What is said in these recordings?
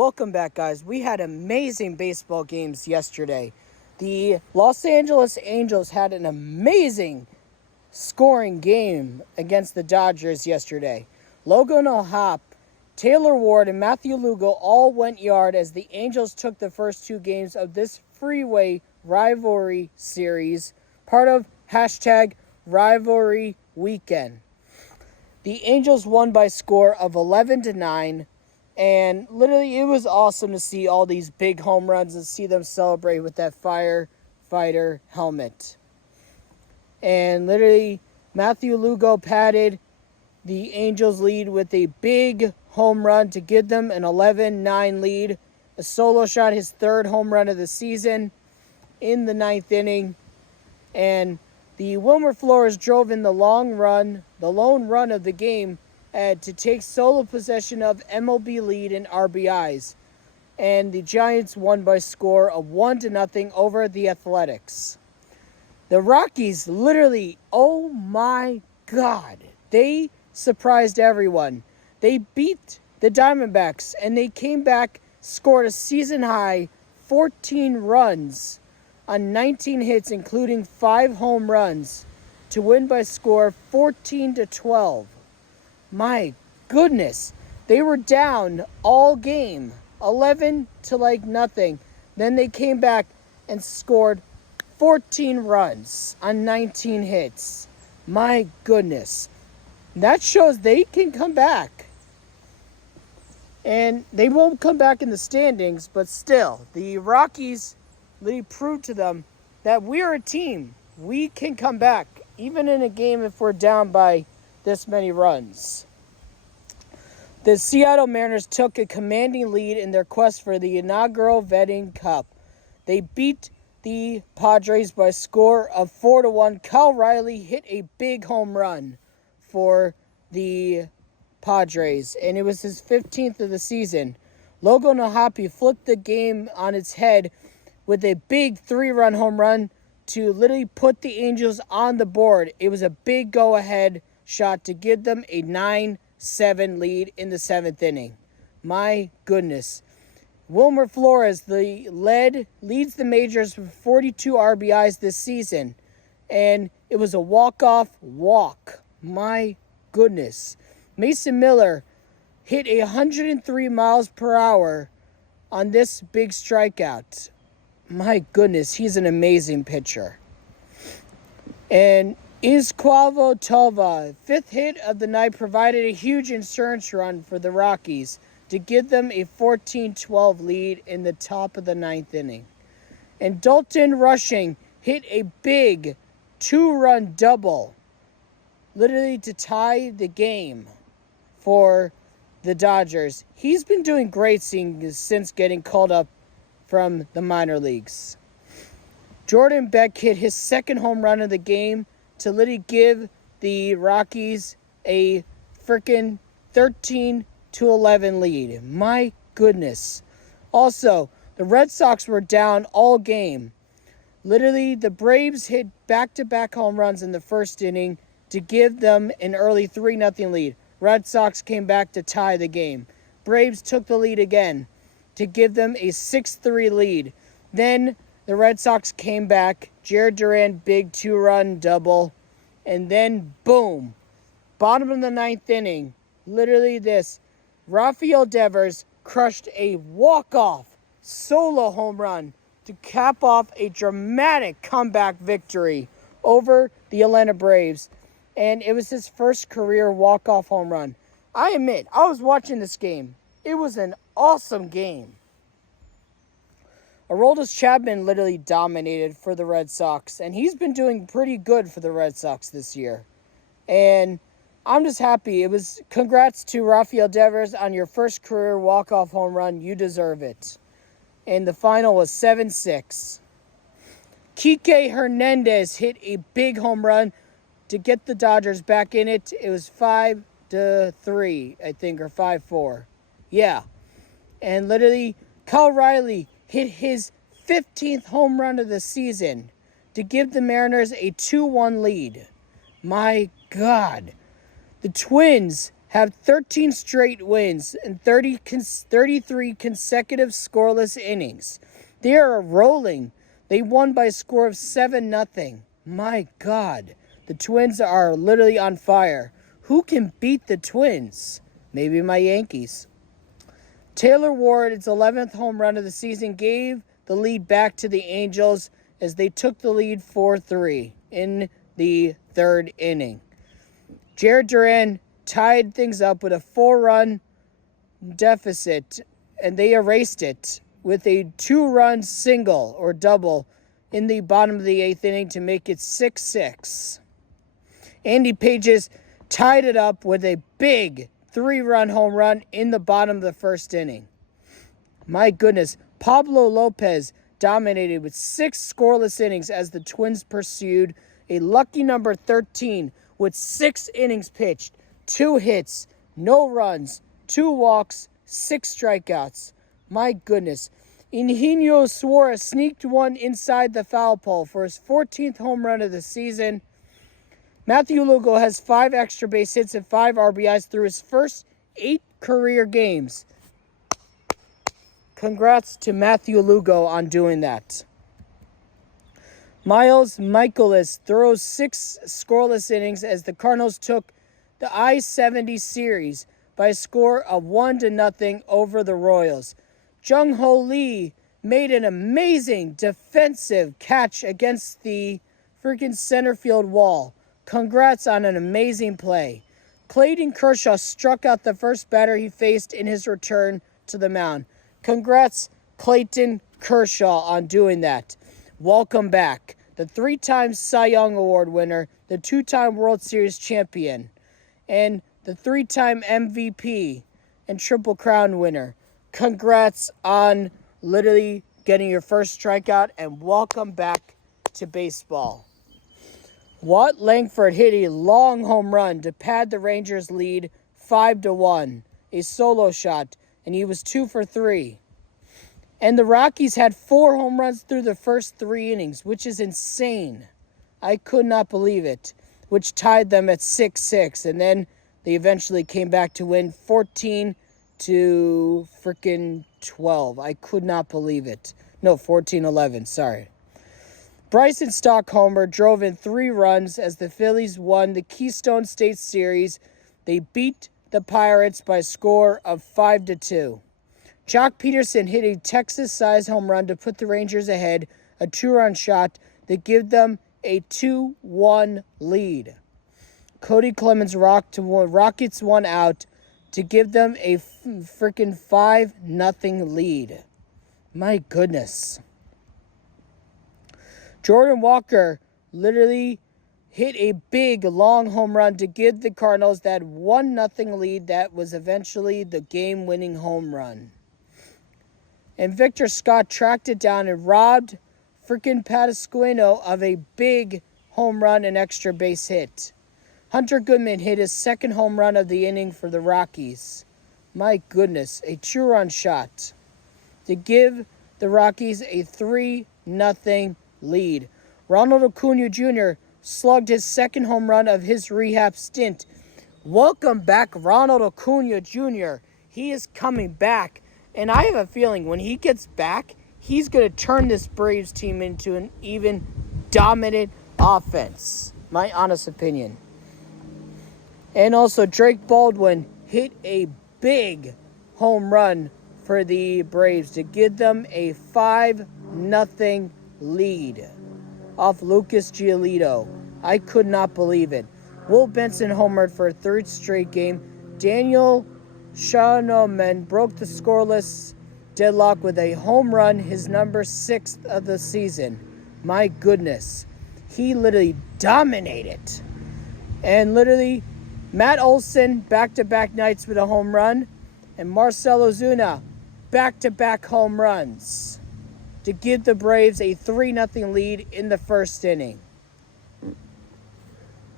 Welcome back, guys. We had amazing baseball games yesterday. The Los Angeles Angels had an amazing scoring game against the Dodgers yesterday. Logan O'Hoppe, Taylor Ward, and Matthew Lugo all went yard as the Angels took the first two games of this freeway rivalry series, part of hashtag Rivalry Weekend. The Angels won by score of 11-9. And literally, it was awesome to see all these big home runs and see them celebrate with that firefighter helmet. And literally, Matthew Lugo padded the Angels' lead with a big home run to give them an 11-9 lead. A solo shot, his third home run of the season in the ninth inning. And the Wilmer Flores drove in the lone run of the game to take solo possession of MLB lead in RBIs. And the Giants won by score of 1-0 over the Athletics. The Rockies, literally, oh my God, they surprised everyone. They beat the Diamondbacks, and they came back, scored a season-high 14 runs on 19 hits, including 5 home runs, to win by score 14-12. My goodness, they were down all game, 11-0. Then they came back and scored 14 runs on 19 hits. My goodness, that shows they can come back. And they won't come back in the standings, but still, the Rockies really proved to them that we are a team. We can come back, even in a game if we're down by this many runs. The Seattle Mariners took a commanding lead in their quest for the inaugural Vetting Cup. They beat the Padres by a score of 4-1. Kyle Riley hit a big home run for the Padres, and it was his 15th of the season. Logan O'Hoppe flipped the game on its head with a big 3-run home run to literally put the Angels on the board. It was a big go-ahead shot to give them a 9-7 lead in the 7th inning. My goodness. Wilmer Flores leads the majors with 42 RBIs this season, and it was a walk-off walk. My goodness. Mason Miller hit 103 miles per hour on this big strikeout. My goodness, he's an amazing pitcher. And Isquavo Tova, 5th hit of the night, provided a huge insurance run for the Rockies to give them a 14-12 lead in the top of the 9th inning. And Dalton Rushing hit a big 2-run double, literally to tie the game for the Dodgers. He's been doing great since getting called up from the minor leagues. Jordan Beck hit his second home run of the game to literally give the Rockies a freaking 13-11 lead. My goodness. Also, the Red Sox were down all game. Literally, the Braves hit back-to-back home runs in the first inning to give them an early 3-0 lead. Red Sox came back to tie the game. Braves took the lead again to give them a 6-3 lead. Then the Red Sox came back. Jared Duran, big 2-run double. And then, boom, bottom of the 9th inning, literally this, Rafael Devers crushed a walk-off solo home run to cap off a dramatic comeback victory over the Atlanta Braves. And it was his first career walk-off home run. I admit, I was watching this game. It was an awesome game. Aroldis Chapman literally dominated for the Red Sox, and he's been doing pretty good for the Red Sox this year. And I'm just happy. It was congrats to Rafael Devers on your first career walk-off home run. You deserve it. And the final was 7-6. Kike Hernandez hit a big home run to get the Dodgers back in it. It was 5-3, I think, or 5-4. Yeah. And literally, Kyle Riley hit his 15th home run of the season to give the Mariners a 2-1 lead. My God. The Twins have 13 straight wins and 33 consecutive scoreless innings. They are rolling. They won by a score of 7-0. My God, the Twins are literally on fire. Who can beat the Twins? Maybe my Yankees. Taylor Ward, its 11th home run of the season, gave the lead back to the Angels as they took the lead 4-3 in the third inning. Jared Duran tied things up with a 4-run deficit, and they erased it with a 2-run single or double in the bottom of the 8th inning to make it 6-6. Andy Pages tied it up with a big 3-run home run in the bottom of the first inning. My goodness, Pablo Lopez dominated with 6 scoreless innings as the Twins pursued a lucky number 13 with 6 innings pitched, 2 hits, no runs, 2 walks, 6 strikeouts. My goodness. Eugenio Suarez sneaked one inside the foul pole for his 14th home run of the season. Matthew Lugo has 5 extra base hits and 5 RBIs through his first 8 career games. Congrats to Matthew Lugo on doing that. Miles Michaelis throws 6 scoreless innings as the Cardinals took the I-70 series by a score of 1-0 over the Royals. Jung-Ho Lee made an amazing defensive catch against the freaking center field wall. Congrats on an amazing play. Clayton Kershaw struck out the first batter he faced in his return to the mound. Congrats, Clayton Kershaw, on doing that. Welcome back. The 3-time Cy Young Award winner, the 2-time World Series champion, and the 3-time MVP and Triple Crown winner. Congrats on literally getting your first strikeout, and welcome back to baseball. Watt Langford hit a long home run to pad the Rangers' lead 5-1, a solo shot, and he was 2 for 3. And the Rockies had 4 home runs through the first 3 innings, which is insane. I could not believe it, which tied them at 6-6, and then they eventually came back to win 14-12. I could not believe it. No, 14-11, sorry. Bryson Stockhomer drove in 3 runs as the Phillies won the Keystone State Series. They beat the Pirates by a score of 5-2. Jock Peterson hit a Texas-sized home run to put the Rangers ahead, a 2-run shot that gave them a 2-1 lead. Cody Clemens rockets one out to give them a freaking 5-0 lead. My goodness. Jordan Walker literally hit a big long home run to give the Cardinals that 1-0 lead that was eventually the game-winning home run. And Victor Scott tracked it down and robbed freaking Pasquino of a big home run and extra base hit. Hunter Goodman hit his 2nd home run of the inning for the Rockies. My goodness, a 2-run shot to give the Rockies a 3-0 lead. Ronald Acuna Jr. slugged his 2nd home run of his rehab stint. Welcome back, Ronald Acuna Jr. He is coming back. And I have a feeling when he gets back, he's going to turn this Braves team into an even dominant offense. My honest opinion. And also, Drake Baldwin hit a big home run for the Braves to give them a 5-0 lead off Lucas Giolito. I could not believe it. Will Benson homered for a 3rd straight game. Daniel Schaunerman broke the scoreless deadlock with a home run, his number 6th of the season. My goodness. He literally dominated. And literally, Matt Olson, back-to-back nights with a home run. And Marcell Ozuna, back-to-back home runs to give the Braves a 3-0 lead in the first inning.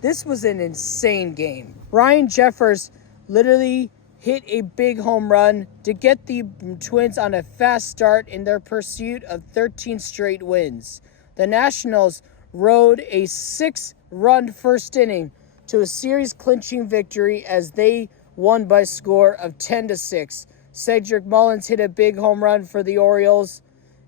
This was an insane game. Ryan Jeffers literally hit a big home run to get the Twins on a fast start in their pursuit of 13 straight wins. The Nationals rode a 6-run first inning to a series-clinching victory as they won by score of 10-6. Cedric Mullins hit a big home run for the Orioles.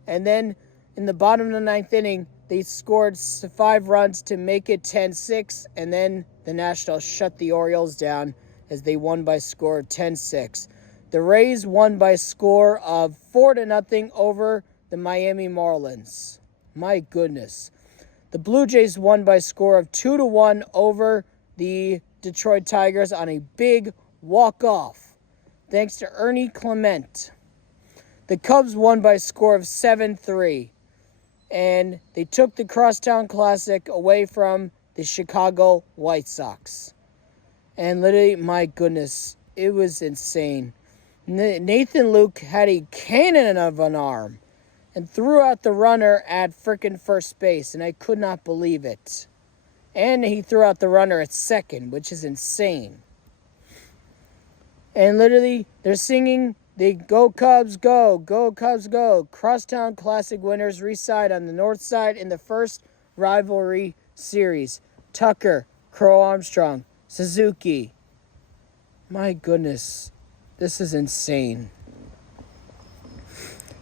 And then in the bottom of the ninth inning, they scored 5 runs to make it 10-6. And then the Nationals shut the Orioles down as they won by score of 10-6. The Rays won by score of 4-0 over the Miami Marlins. My goodness. The Blue Jays won by score of 2-1 over the Detroit Tigers on a big walk-off, thanks to Ernie Clement. The Cubs won by score of 7-3, and they took the Crosstown Classic away from the Chicago White Sox. And literally, my goodness, it was insane. Nathan Luke had a cannon of an arm and threw out the runner at frickin' first base, and I could not believe it. And he threw out the runner at second, which is insane. And literally, they're singing the Go Cubs Go, Go Cubs Go. Crosstown Classic winners reside on the north side in the first rivalry series. Tucker, Crow Armstrong, Suzuki. My goodness, this is insane.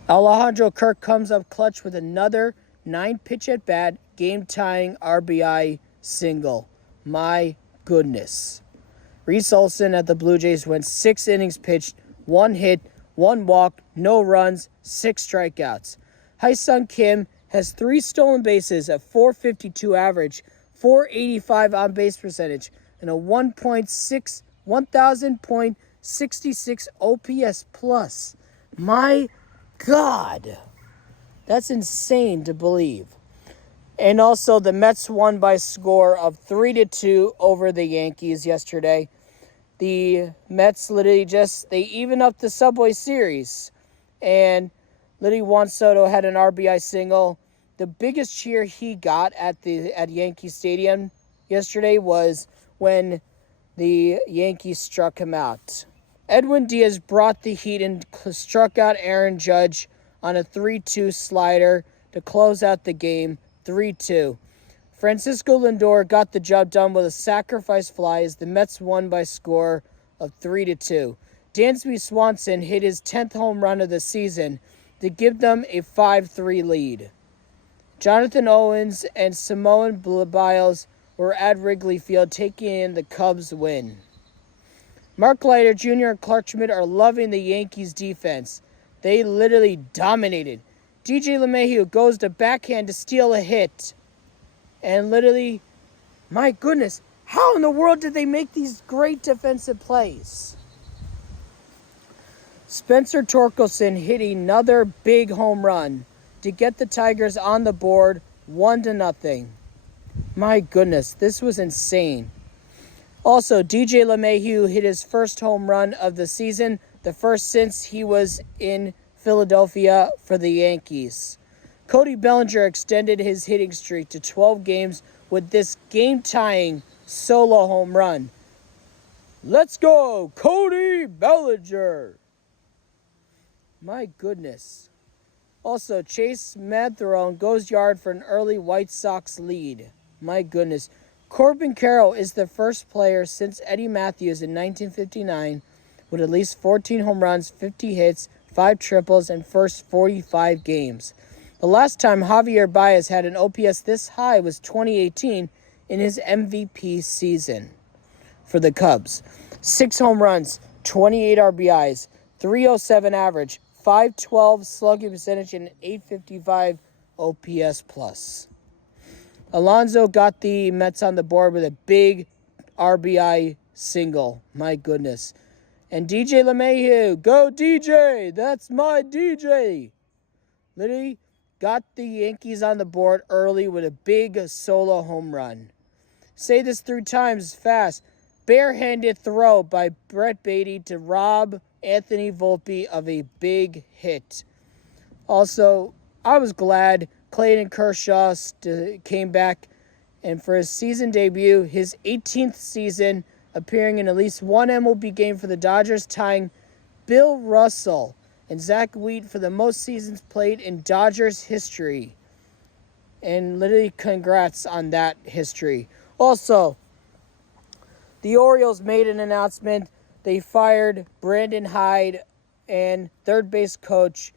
Alejandro Kirk comes up clutch with another 9-pitch at-bat, game-tying RBI single. My goodness. Reese Olson at the Blue Jays went 6 innings pitched, 1 hit, 1 walk, no runs, 6 strikeouts. Hyesung Kim has 3 stolen bases, a .452 average, .485 on-base percentage, and a 1000.66 OPS plus. My God, that's insane to believe. And also, the Mets won by score of 3-2 over the Yankees yesterday. The Mets literally they even up the Subway Series. And literally, Juan Soto had an RBI single. The biggest cheer he got at Yankee Stadium yesterday was when the Yankees struck him out. Edwin Diaz brought the heat and struck out Aaron Judge on a 3-2 slider to close out the game, 3-2. Francisco Lindor got the job done with a sacrifice fly as the Mets won by score of 3-2. Dansby Swanson hit his 10th home run of the season to give them a 5-3 lead. Jonathan Owens and Simone Biles were at Wrigley Field taking in the Cubs win. Mark Leiter Jr. and Clark Schmidt are loving the Yankees' defense. They literally dominated. DJ LeMahieu goes to backhand to steal a hit. And literally, my goodness, how in the world did they make these great defensive plays? Spencer Torkelson hit another big home run to get the Tigers on the board 1-0. My goodness, this was insane. Also, DJ LeMahieu hit his first home run of the season, the first since he was in Philadelphia for the Yankees. Cody Bellinger extended his hitting streak to 12 games with this game-tying solo home run. Let's go, Cody Bellinger! My goodness. Also, Chase Matheron goes yard for an early White Sox lead. My goodness. Corbin Carroll is the first player since Eddie Matthews in 1959 with at least 14 home runs, 50 hits, 5 triples, and first 45 games. The last time Javier Baez had an OPS this high was 2018 in his MVP season for the Cubs. 6 home runs, 28 RBIs, 307 average, 512 slugging percentage, and 855 OPS plus. Alonso got the Mets on the board with a big RBI single. My goodness. And DJ LeMahieu, go DJ! That's my DJ! Literally got the Yankees on the board early with a big solo home run. Say this 3 times fast. Barehanded throw by Brett Beatty to rob Anthony Volpe of a big hit. Also, I was glad Clayton Kershaw came back, and for his season debut, his 18th season, appearing in at least one MLB game for the Dodgers, tying Bill Russell and Zach Wheat for the most seasons played in Dodgers history. And literally congrats on that history. Also, the Orioles made an announcement they fired Brandon Hyde, and third base coach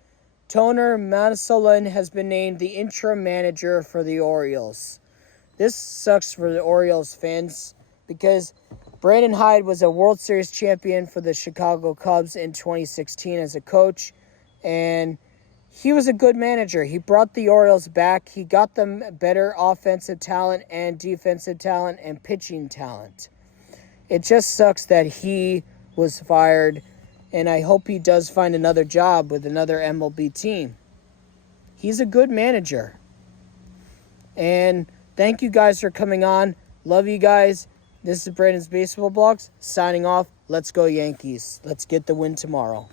Toner Manasolin has been named the interim manager for the Orioles. This sucks for the Orioles fans because Brandon Hyde was a World Series champion for the Chicago Cubs in 2016 as a coach, and he was a good manager. He brought the Orioles back. He got them better offensive talent and defensive talent and pitching talent. It just sucks that he was fired, and I hope he does find another job with another MLB team. He's a good manager. And thank you guys for coming on. Love you guys. This is Brandon's Baseball Blogs signing off. Let's go Yankees. Let's get the win tomorrow.